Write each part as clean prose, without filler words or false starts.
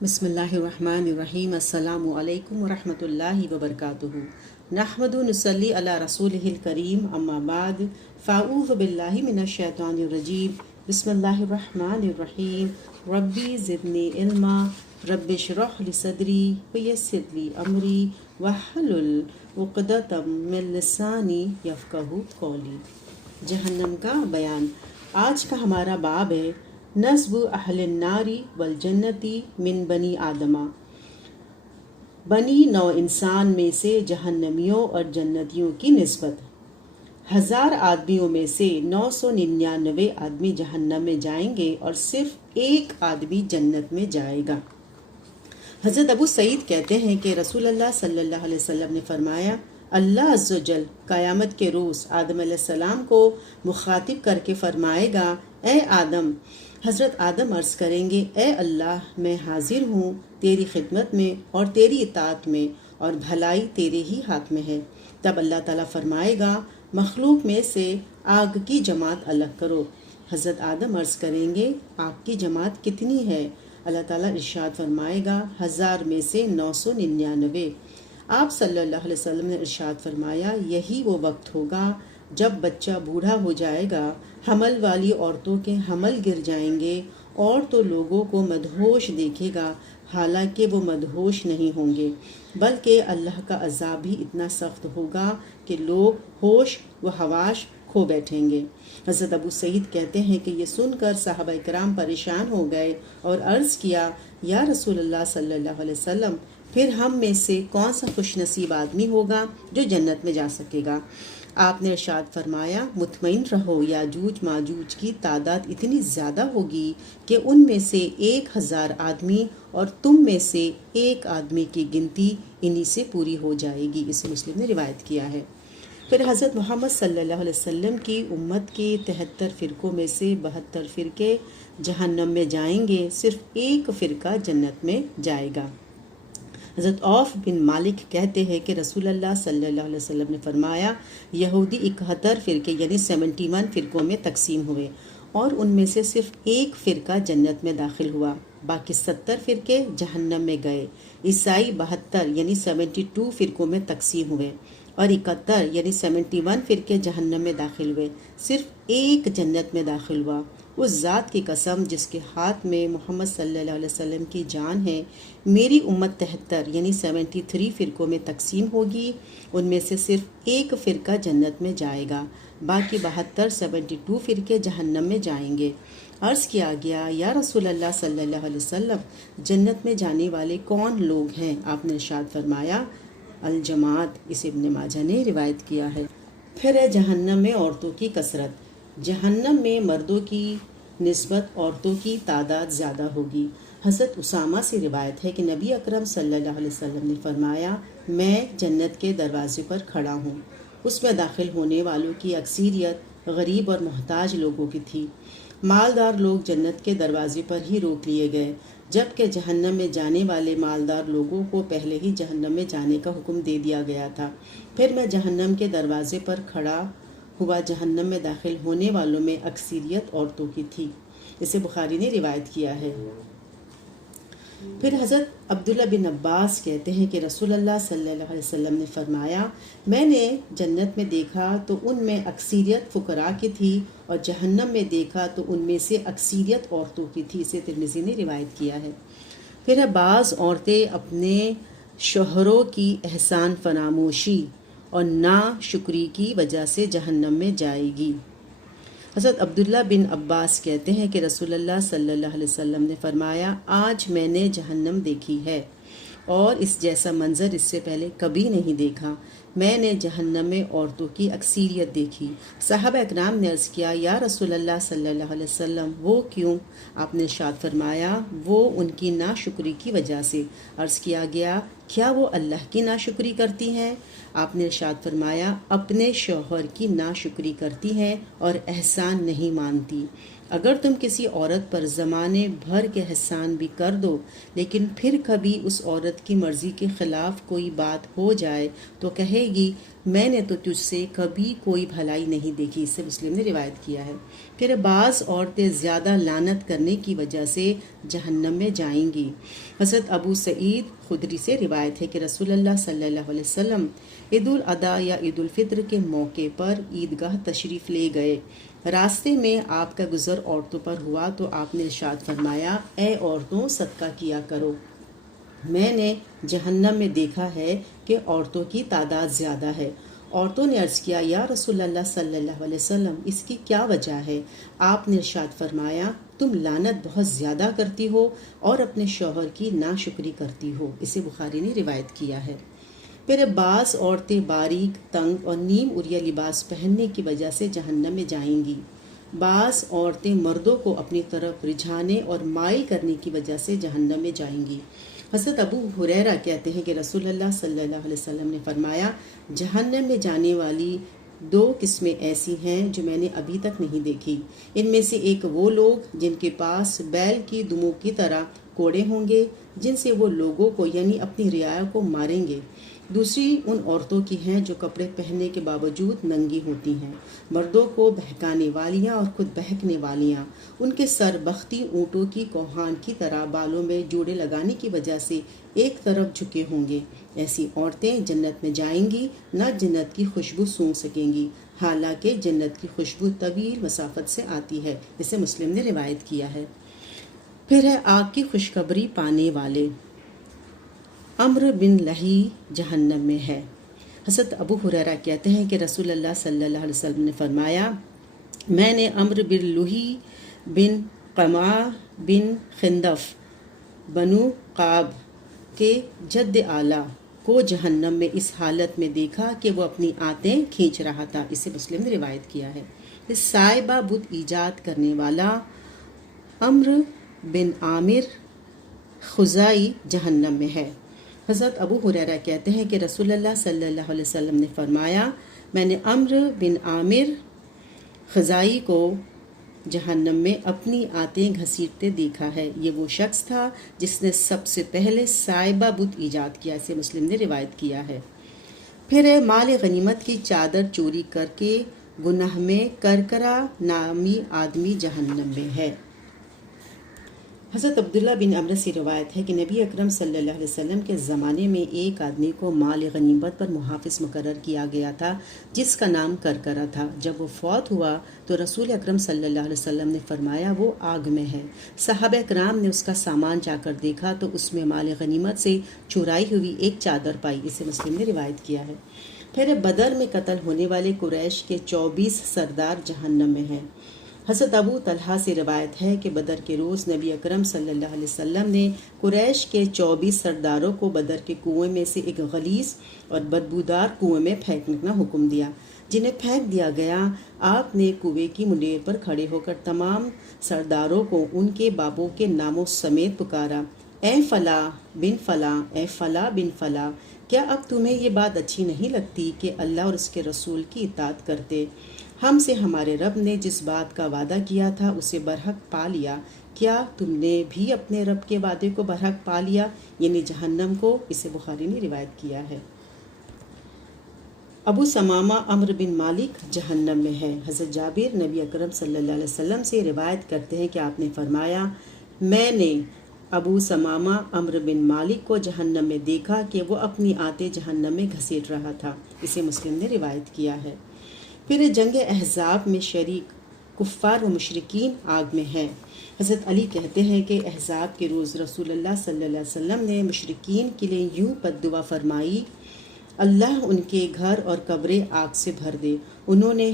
بسم اللہ الرحمن الرحیم۔ السلام علیکم ورحمۃ اللہ وبرکاتہ۔ نحمد و نصلی علی رسولہ الکریم، اما بعد، فاعوذ باللہ من الشیطان الرجیم، بسم اللہ الرحمن الرحیم۔ ربی زدنی علما، رب اشرح لی صدری ویسر لی امری واحلل عقدۃ من لسانی یفقہوا قولی۔ جہنم کا بیان۔ آج کا ہمارا باب ہے نسب اہل الناری والجنتی من بنی آدمہ، بنی نو انسان میں سے جہنمیوں اور جنتیوں کی نسبت۔ 1000 آدمیوں میں سے 999 آدمی جہنم میں جائیں گے اور صرف ایک آدمی جنت میں جائے گا۔ حضرت ابو سعید کہتے ہیں کہ رسول اللہ صلی اللہ علیہ وسلم نے فرمایا، اللہ عز و جل قیامت کے روز آدم علیہ السلام کو مخاطب کر کے فرمائے گا، اے آدم۔ حضرت آدم عرض کریں گے، اے اللہ، میں حاضر ہوں تیری خدمت میں اور تیری اطاعت میں، اور بھلائی تیرے ہی ہاتھ میں ہے۔ تب اللہ تعالیٰ فرمائے گا، مخلوق میں سے آگ کی جماعت الگ کرو۔ حضرت آدم عرض کریں گے، آگ کی جماعت کتنی ہے؟ اللہ تعالیٰ ارشاد فرمائے گا، 1000 میں سے 999۔ آپ صلی اللہ علیہ وسلم نے ارشاد فرمایا، یہی وہ وقت ہوگا جب بچہ بوڑھا ہو جائے گا، حمل والی عورتوں کے حمل گر جائیں گے، اور تو لوگوں کو مدہوش دیکھے گا، حالانکہ وہ مدہوش نہیں ہوں گے، بلکہ اللہ کا عذاب بھی اتنا سخت ہوگا کہ لوگ ہوش و حواس کھو بیٹھیں گے۔ حضرت ابو سعید کہتے ہیں کہ یہ سن کر صحابہ کرام پریشان ہو گئے اور عرض کیا، یا رسول اللہ صلی اللہ علیہ وسلم، پھر ہم میں سے کون سا خوش نصیب آدمی ہوگا جو جنت میں جا سکے گا؟ آپ نے ارشاد فرمایا، مطمئن رہو، یاجوج ماجوج کی تعداد اتنی زیادہ ہوگی کہ ان میں سے 1000 آدمی اور تم میں سے ایک آدمی کی گنتی انہی سے پوری ہو جائے گی۔ اسے مسلم نے روایت کیا ہے۔ پھر حضرت محمد صلی اللہ علیہ وسلم کی امت کے 73 فرقوں میں سے 72 فرقے جہنم میں جائیں گے، صرف ایک فرقہ جنت میں جائے گا۔ حضرت عوف بن مالک کہتے ہیں کہ رسول اللہ صلی اللہ علیہ وسلم نے فرمایا، یہودی 71 فرقے یعنی 71 فرقوں میں تقسیم ہوئے، اور ان میں سے صرف ایک فرقہ جنت میں داخل ہوا، باقی 70 فرقے جہنم میں گئے۔ عیسائی 72 یعنی 72 فرقوں میں تقسیم ہوئے، اور 71 یعنی 71 فرقے جہنم میں داخل ہوئے، صرف ایک جنت میں داخل ہوا۔ اس ذات کی قسم جس کے ہاتھ میں محمد صلی اللہ علیہ وسلم کی جان ہے، میری امت 73 یعنی 73 فرقوں میں تقسیم ہوگی، ان میں سے صرف ایک فرقہ جنت میں جائے گا، باقی 72 فرقے جہنم میں جائیں گے۔ عرض کیا گیا، یا رسول اللہ صلی اللہ علیہ وسلم، جنت میں جانے والے کون لوگ ہیں؟ آپ نے ارشاد فرمایا، الجماعت۔ اسے ابن ماجہ نے روایت کیا ہے۔ پھر ہے جہنم میں عورتوں کی کثرت۔ جہنم میں مردوں کی نسبت عورتوں کی تعداد زیادہ ہوگی۔ حضرت اسامہ سے روایت ہے کہ نبی اکرم صلی اللہ علیہ وسلم نے فرمایا، میں جنت کے دروازے پر کھڑا ہوں، اس میں داخل ہونے والوں کی اکثریت غریب اور محتاج لوگوں کی تھی۔ مالدار لوگ جنت کے دروازے پر ہی روک لیے گئے، جبکہ جہنم میں جانے والے مالدار لوگوں کو پہلے ہی جہنم میں جانے کا حکم دے دیا گیا تھا۔ پھر میں جہنم کے دروازے پر کھڑا ہوا، جہنم میں داخل ہونے والوں میں اکثریت عورتوں کی تھی۔ اسے بخاری نے روایت کیا ہے۔ پھر حضرت عبداللہ بن عباس کہتے ہیں کہ رسول اللہ صلی اللہ علیہ وسلم نے فرمایا، میں نے جنت میں دیکھا تو ان میں اکثریت فقراء کی تھی، اور جہنم میں دیکھا تو ان میں سے اکثریت عورتوں کی تھی۔ اسے ترمذی نے روایت کیا ہے۔ پھر ہے بعض عورتیں اپنے شوہروں کی احسان فراموشی اور ناشکری کی وجہ سے جہنم میں جائے گی۔ حضرت عبداللہ بن عباس کہتے ہیں کہ رسول اللہ صلی اللہ علیہ وسلم نے فرمایا، آج میں نے جہنم دیکھی ہے، اور اس جیسا منظر اس سے پہلے کبھی نہیں دیکھا۔ میں نے جہنم میں عورتوں کی اکثریت دیکھی۔ صحابہ اکرام نے عرض کیا، یا رسول اللہ صلی اللہ علیہ وسلم، وہ کیوں؟ آپ نے ارشاد فرمایا، وہ ان کی ناشکری کی وجہ سے۔ عرض کیا گیا، کیا وہ اللہ کی ناشکری کرتی ہیں؟ آپ نے ارشاد فرمایا، اپنے شوہر کی ناشکری کرتی ہیں اور احسان نہیں مانتی۔ اگر تم کسی عورت پر زمانے بھر کے احسان بھی کر دو، لیکن پھر کبھی اس عورت کی مرضی کے خلاف کوئی بات ہو جائے تو کہے کہے گی میں نے تو تجھ سے کبھی کوئی بھلائی نہیں دیکھی، اس سے مسلم نے روایت کیا ہے۔ پھر بعض عورتیں زیادہ لعنت کرنے کی وجہ سے جہنم میں جائیں گی۔ حضرت ابو سعید خدری سے روایت ہے کہ رسول اللہ صلی اللہ علیہ وسلم عید الاضحیٰ یا عید الفطر کے موقع پر عیدگاہ تشریف لے گئے۔ راستے میں آپ کا گزر عورتوں پر ہوا تو آپ نے ارشاد فرمایا، اے عورتوں صدقہ کیا کرو، میں نے جہنم میں دیکھا ہے کہ عورتوں کی تعداد زیادہ ہے۔ عورتوں نے عرض کیا، یا رسول اللہ صلی اللہ علیہ وسلم اس کی کیا وجہ ہے؟ آپ نے ارشاد فرمایا، تم لعنت بہت زیادہ کرتی ہو اور اپنے شوہر کی ناشکری کرتی ہو، اسے بخاری نے روایت کیا ہے۔ پھر بعض عورتیں باریک، تنگ اور نیم اوریا لباس پہننے کی وجہ سے جہنم میں جائیں گی۔ بعض عورتیں مردوں کو اپنی طرف رجھانے اور مائل کرنے کی وجہ سے جہنم میں جائیں گی۔ حضرت ابو ہریرہ کہتے ہیں کہ رسول اللہ صلی اللہ علیہ وسلم نے فرمایا، جہنم میں جانے والی 2 قسمیں ایسی ہیں جو میں نے ابھی تک نہیں دیکھی۔ ان میں سے ایک وہ لوگ جن کے پاس بیل کی دموں کی طرح کوڑے ہوں گے، جن سے وہ لوگوں کو یعنی اپنی رعایا کو ماریں گے۔ دوسری ان عورتوں کی ہیں جو کپڑے پہننے کے باوجود ننگی ہوتی ہیں، مردوں کو بہکانے والیاں اور خود بہکنے والیاں۔ ان کے سر بختی اونٹوں کی کوہان کی طرح بالوں میں جوڑے لگانے کی وجہ سے ایک طرف جھکے ہوں گے۔ ایسی عورتیں جنت میں جائیں گی، نہ جنت کی خوشبو سونگھ سکیں گی، حالانکہ جنت کی خوشبو طویل مسافت سے آتی ہے، اسے مسلم نے روایت کیا ہے۔ پھر ہے آگ کی خوشخبری پانے والے۔ عمرو بن لہی جہنم میں ہے۔ حضرت ابو ہریرہ کہتے ہیں کہ رسول اللہ صلی اللہ علیہ وسلم نے فرمایا، میں نے عمرو بن لہی بن قمعہ بن خندف بنو قعب کے جد اعلیٰ کو جہنم میں اس حالت میں دیکھا کہ وہ اپنی آنتیں کھینچ رہا تھا، اسے مسلم نے روایت کیا ہے۔ اس سائبہ بت ایجاد کرنے والا عمرو بن عامر خزائی جہنم میں ہے۔ حضرت ابو ہریرہ کہتے ہیں کہ رسول اللہ صلی اللہ علیہ وسلم نے فرمایا، میں نے عمرو بن عامر خزائی کو جہنم میں اپنی آنتیں گھسیٹتے دیکھا ہے۔ یہ وہ شخص تھا جس نے سب سے پہلے سائبہ بت ایجاد کیا، اسے مسلم نے روایت کیا ہے۔ پھر مال غنیمت کی چادر چوری کر کے گناہ میں کرکرا نامی آدمی جہنم میں ہے۔ حضرت عبداللہ بن عمرو سے روایت ہے کہ نبی اکرم صلی اللہ علیہ وسلم کے زمانے میں ایک آدمی کو مال غنیمت پر محافظ مقرر کیا گیا تھا جس کا نام کرکرا تھا۔ جب وہ فوت ہوا تو رسول اکرم صلی اللہ علیہ وسلم نے فرمایا، وہ آگ میں ہے۔ صحابہ کرام نے اس کا سامان جا کر دیکھا تو اس میں مال غنیمت سے چرائی ہوئی ایک چادر پائی، اسے مسلم نے روایت کیا ہے۔ پھر بدر میں قتل ہونے والے قریش کے 24 سردار جہنم میں ہیں۔ حضرت ابو طلحہ سے روایت ہے کہ بدر کے روز نبی اکرم صلی اللہ علیہ وسلم نے قریش کے 24 سرداروں کو بدر کے کنویں میں سے ایک غلیظ اور بدبودار کنویں میں پھینکنے کا حکم دیا۔ جنہیں پھینک دیا گیا، آپ نے کنویں کی منڈیر پر کھڑے ہو کر تمام سرداروں کو ان کے بابوں کے ناموں سمیت پکارا، اے فلاں بن فلاں، اے فلاں بن فلاں، کیا اب تمہیں یہ بات اچھی نہیں لگتی کہ اللہ اور اس کے رسول کی اطاعت کرتے؟ ہم سے ہمارے رب نے جس بات کا وعدہ کیا تھا اسے برحق پا لیا، کیا تم نے بھی اپنے رب کے وعدے کو برحق پا لیا، یعنی جہنم کو، اسے بخاری نے روایت کیا ہے۔ ابو ثمامہ عمرو بن مالک جہنم میں ہے۔ حضرت جابر نبی اکرم صلی اللہ علیہ وسلم سے روایت کرتے ہیں کہ آپ نے فرمایا، میں نے ابو ثمامہ عمرو بن مالک کو جہنم میں دیکھا کہ وہ اپنی آنتیں جہنم میں گھسیٹ رہا تھا، اسے مسلم نے روایت کیا ہے۔ پھر جنگ احزاب میں شریک کفار و مشرکین آگ میں ہیں۔ حضرت علی کہتے ہیں کہ احزاب کے روز رسول اللہ صلی اللہ علیہ وسلم نے مشرکین کے لیے یوں بد دعا فرمائی، اللہ ان کے گھر اور قبریں آگ سے بھر دے، انہوں نے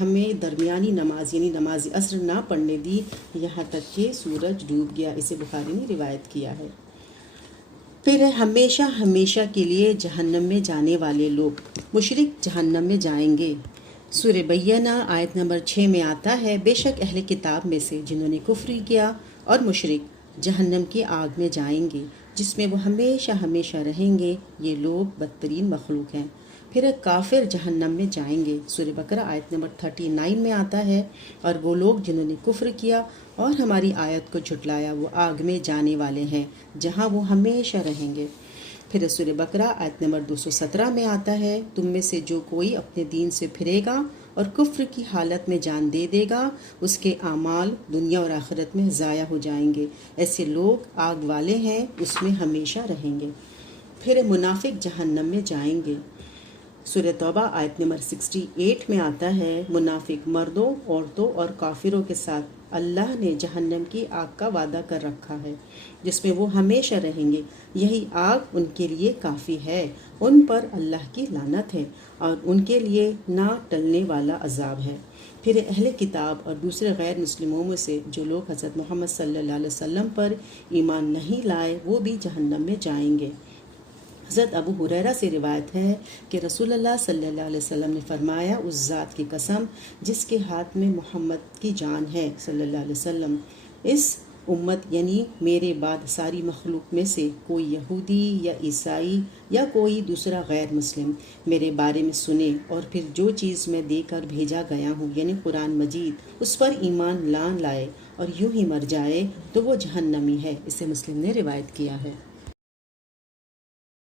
ہمیں درمیانی نماز یعنی نماز عصر نہ پڑھنے دی یہاں تک کہ سورج ڈوب گیا، اسے بخاری نے روایت کیا ہے۔ پھر ہمیشہ ہمیشہ کے لیے جہنم میں جانے والے لوگ، مشرک جہنم میں جائیں گے۔ سورہ بینہ آیت نمبر 6 میں آتا ہے، بے شک اہل کتاب میں سے جنہوں نے کفر کیا اور مشرک جہنم کی آگ میں جائیں گے جس میں وہ ہمیشہ ہمیشہ رہیں گے، یہ لوگ بدترین مخلوق ہیں۔ پھر کافر جہنم میں جائیں گے، سورہ بقرہ آیت نمبر 39 میں آتا ہے، اور وہ لوگ جنہوں نے کفر کیا اور ہماری آیت کو جھٹلایا وہ آگ میں جانے والے ہیں جہاں وہ ہمیشہ رہیں گے۔ پھر سورہ بقرہ آیت نمبر 217 میں آتا ہے، تم میں سے جو کوئی اپنے دین سے پھرے گا اور کفر کی حالت میں جان دے دے گا، اس کے اعمال دنیا اور آخرت میں ضائع ہو جائیں گے، ایسے لوگ آگ والے ہیں، اس میں ہمیشہ رہیں گے۔ پھر منافق جہنم میں جائیں گے۔ سورہ توبہ آیت نمبر 68 میں آتا ہے، منافق مردوں، عورتوں اور کافروں کے ساتھ اللہ نے جہنم کی آگ کا وعدہ کر رکھا ہے جس میں وہ ہمیشہ رہیں گے، یہی آگ ان کے لیے کافی ہے، ان پر اللہ کی لعنت ہے اور ان کے لیے نہ ٹلنے والا عذاب ہے۔ پھر اہل کتاب اور دوسرے غیر مسلموں میں سے جو لوگ حضرت محمد صلی اللہ علیہ وسلم پر ایمان نہیں لائے وہ بھی جہنم میں جائیں گے۔ حضرت ابو ہریرہ سے روایت ہے کہ رسول اللہ صلی اللہ علیہ وسلم نے فرمایا، اس ذات کی قسم جس کے ہاتھ میں محمد کی جان ہے صلی اللہ علیہ وسلم، اس امت یعنی میرے بعد ساری مخلوق میں سے کوئی یہودی یا عیسائی یا کوئی دوسرا غیر مسلم میرے بارے میں سنے اور پھر جو چیز میں دے کر بھیجا گیا ہوں یعنی قرآن مجید اس پر ایمان لائے اور یوں ہی مر جائے تو وہ جہنمی ہے۔ اسے مسلم نے روایت کیا ہے۔